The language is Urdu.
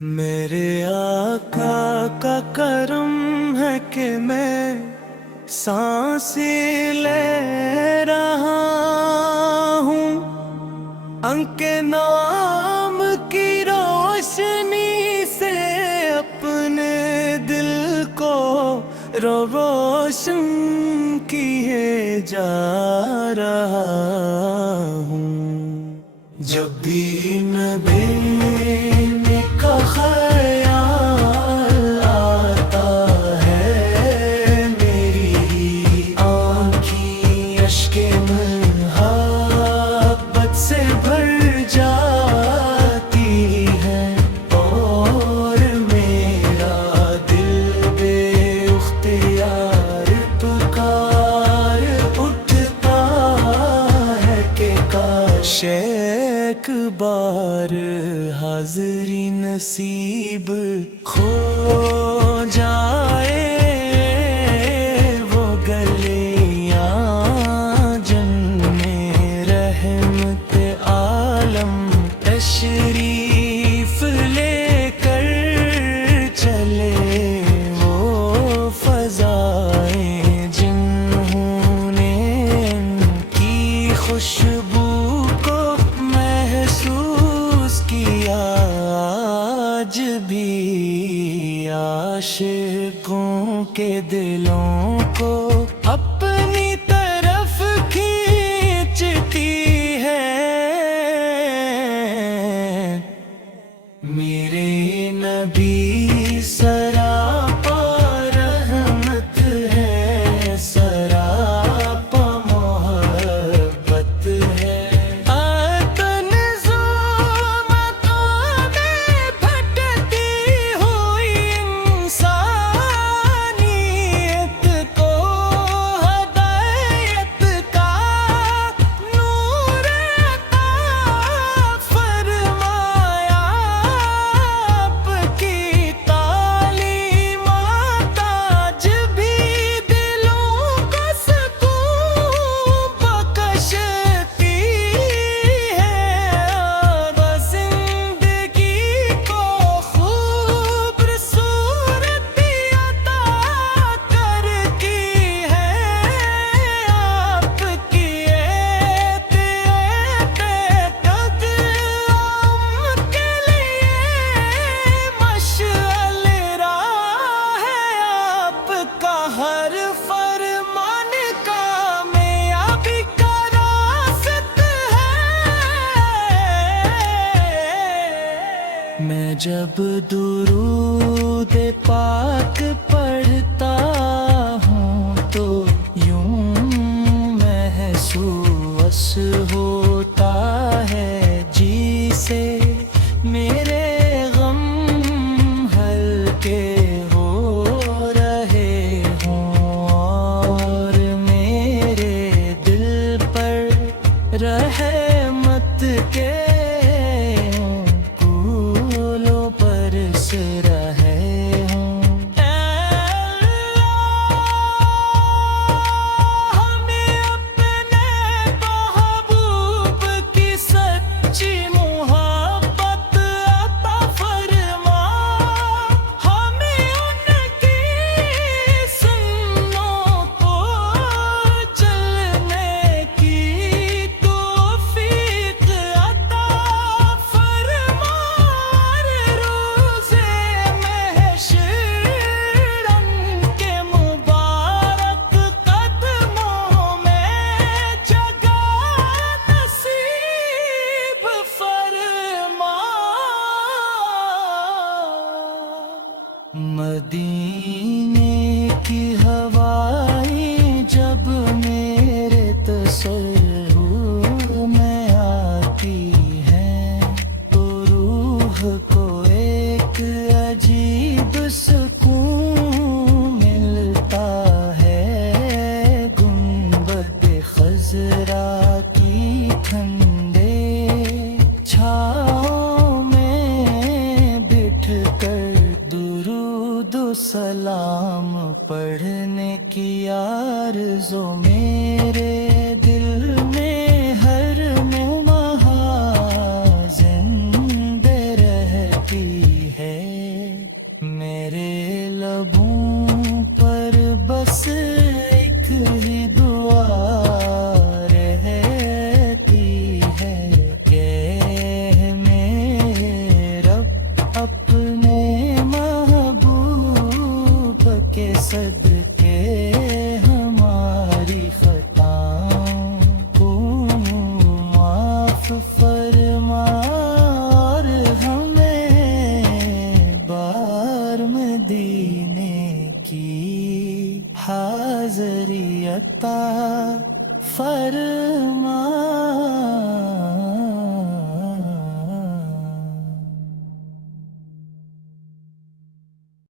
میرے آقا کا کرم ہے کہ میں سانسیں لے رہا ہوں، ان کے نام کی روشنی سے اپنے دل کو روشن کیے جا رہا ہوں۔ جب بھی نبی کا خیال آتا ہے، میری آنکھیں اشک محبت سے بھر جاتی ہے، اور میرا دل بے اختیار پکار اٹھتا ہے کہ کاش ایک بار حاضری نصیب کھو جائے، وہ گلیاں جن میں رحمت عالم تشریف لے کر چلے، وہ فضائیں جنہوں نے ان کی خوشبو کو محسوس کیا، آج بھی عاشقوں کے دلوں کو اپنی طرف کھینچتی ہے۔ میرے نبی سراپا رحمت ہے، سراپا محبت ہے۔ ہر فرمان کامیابی کا راست ہے۔ میں جب درود پاک پڑھتا ہوں تو یوں محسوس ہوتا ہے جیسے میرے غم ہلکے رحمت کے پھولوں برس رہے ہوں۔ ہمیں اپنے محبوب کی سچی محبت عطا فرما، ہمیں ان کی سنتوں کو چلنے کی مدینے کی ہوائیں جب میرے تصور میں آتی ہیں تو روح کو ایک عجیب سکون ملتا ہے، گنبد خضرا کی ٹھنڈے چھاؤں میں بٹھ کر درود و سلام پڑھنے کی آرزو میرے دل میں ہر لمحہ زندہ رہتی ہے۔ حاضری عطا فرما